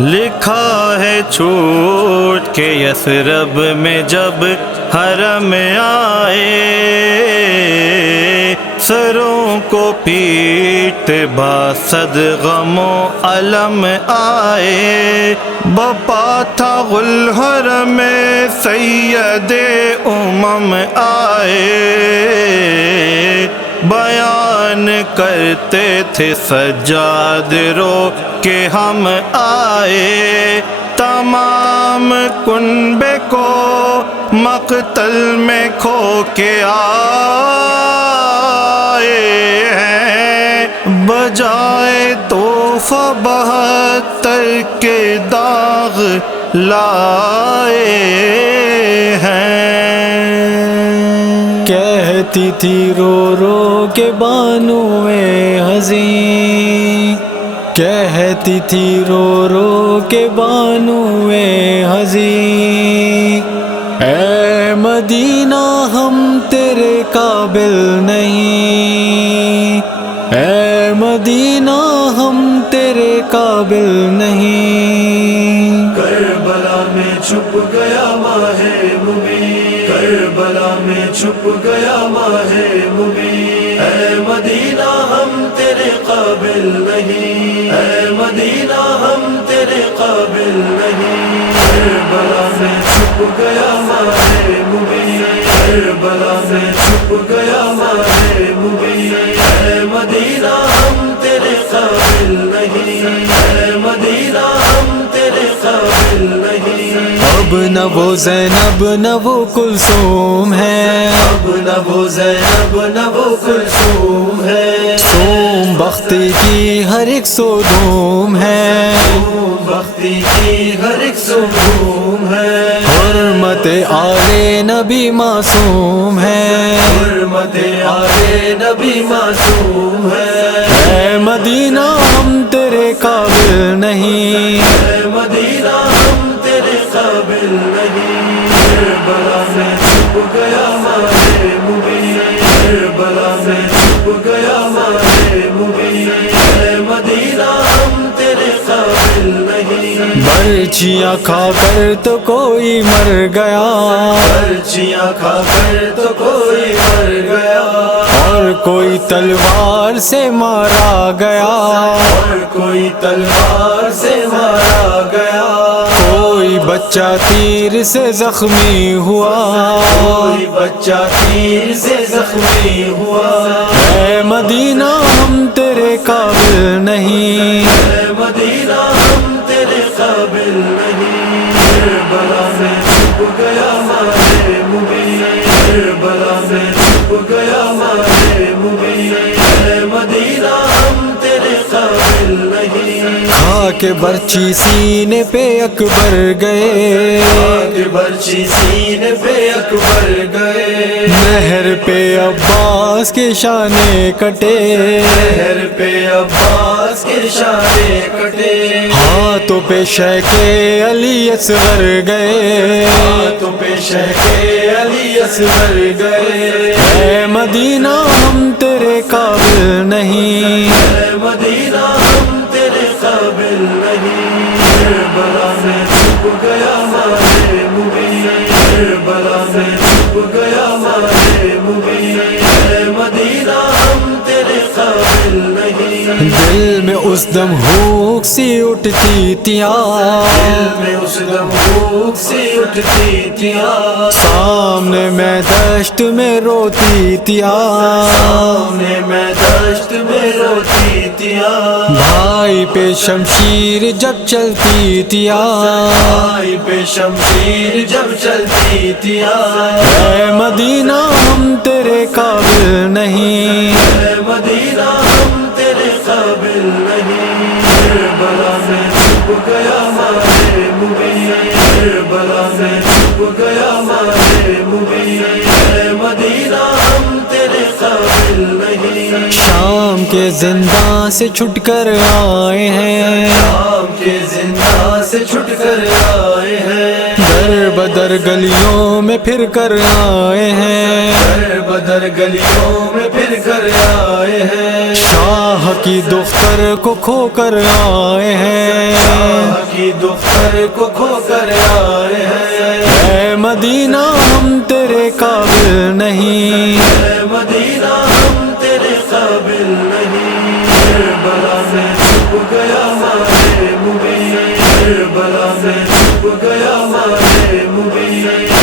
لکھا ہے چھوٹ کے یثرب میں جب حرم آئے، سروں کو پیٹتے باسد غم و علم آئے، بپا تھا غلحرم سید امم آئے، بیان کرتے تھے سجاد رو کہ ہم آئے، تمام کنبے کو مقتل میں کھو کے آئے ہیں، بجائے تحفہ 72 کے داغ لائے ہیں۔ کہتی تھی رو رو کے بانوئے حزین، کہتی تھی رو رو کے بانوئے حزین، اے مدینہ ہم تیرے قابل نہیں، اے مدینہ ہم تیرے قابل نہیں۔ کربلا میں چھپ گیا ماہ مبین، کربلا میں چھپ گیا ماہ مبین، اے مدینہ ہم تیرے قابل نہیں، اے مدینہ ہم تیرے قابل نہیں۔ کربلا میں چھپ گیا ماہ مبین، کربلا میں چھپ گیا ماہ مبین، اے مدینہ ہم تیرے قابل نہیں، اے مدینہ ہم تیرے قابل نہیں۔ اب نہ وہ زینب نہ وہ کلثوم ہے، اب نہ وہ زینب نہ وہ کلثوم ہے، سوم بختی کی ہر ایک سودوم ہے، بختی کی ہر ایک سکون ہے، حرمت آل نبی معصوم ہے، حرمت آل نبی معصوم ہے، اے مدینہ ہم تیرے قابل نہیں، اے مدینہ ہم تیرے قابل نہیں۔ کربلا میں چھپ گیا ماہ مبین، کربلا میں چھپ گیا ماہ مبین، اے مدینہ ہم تیرے قابل نہیں۔ برچیاں کھا کر تو کوئی مر گیا، برچیاں کھا کر تو کوئی مر گیا، اور کوئی تلوار سے مارا گیا، اور کوئی تلوار سے مارا گیا، کوئی بچہ تیر سے زخمی ہوا، کوئی بچہ تیر سے زخمی ہوا، اے مدینہ ہم تیرے قابل نہیں، اے مدینہ ہم تیرے قابل نہیں۔ کربلا میں چھپ گیا ماہ مبین، کربلا میں چھپ گیا ماہ مبین، اے مدینہ ہم تیرے قابل نہیں۔ کھا کے برچی سینے پہ اکبر گئے، کہ برچی سینے پہ اکبر گئے، نہر پہ عباس کے شانے کٹے، شہر پہ عباس کے شانے کٹے، ہاتھوں پہ شیخ علی اصغر گئے، ہاتھوں پہ شیخ علی اصغر گئے، اے مدینہ ہم تیرے قابل نہیں، اے مدینہ ہم تیرے قابل نہیں۔ کربلا میں چھپ گیا ماہ مبین، کربلا میں چھپ گیا ماہ مبین، اے مدینہ ہم تیرے قابل نہیں۔ دل میں اس دم ہوک سی اٹھتی تھیا، دل میں اس دم بھوک سی اٹھتی تھیا، سامنے میں دشت میں روتی تھیا، سامنے میں دشت میں روتی تھیا، بھائی پہ شمشیر جب چلتی تھیا، بھائی پہ شمشیر جب چلتی تھیا، اے مدینہ ہم تیرے قابل نہیں، اے مدینہ ہم تیرے قابل نہیں۔ کربلا میں چھپ گیا ماہ مبین، کربلا میں چھپ گیا ماہ مبین، اے مدینہ ہم تیرے قابل نہیں۔ شام کے زندان سے چھٹ کر آئے ہیں، شام کے زندان سے چھٹ کر آئے ہیں، در بدر گلیوں میں پھر کر آئے ہیں، بدر گلیوں میں پھر کر آئے ہیں، شاہ کی دختر کو کھو کر آئے ہیں، شاہ کی دختر کو کھو کر آئے ہیں، اے مدینہ ہم تیرے قابل نہیں، اے مدینہ ہم تیرے قابل نہیں، کربلا میں چھپ گیا ماہ مبین، کربلا میں چھپ گیا ماہ مبین،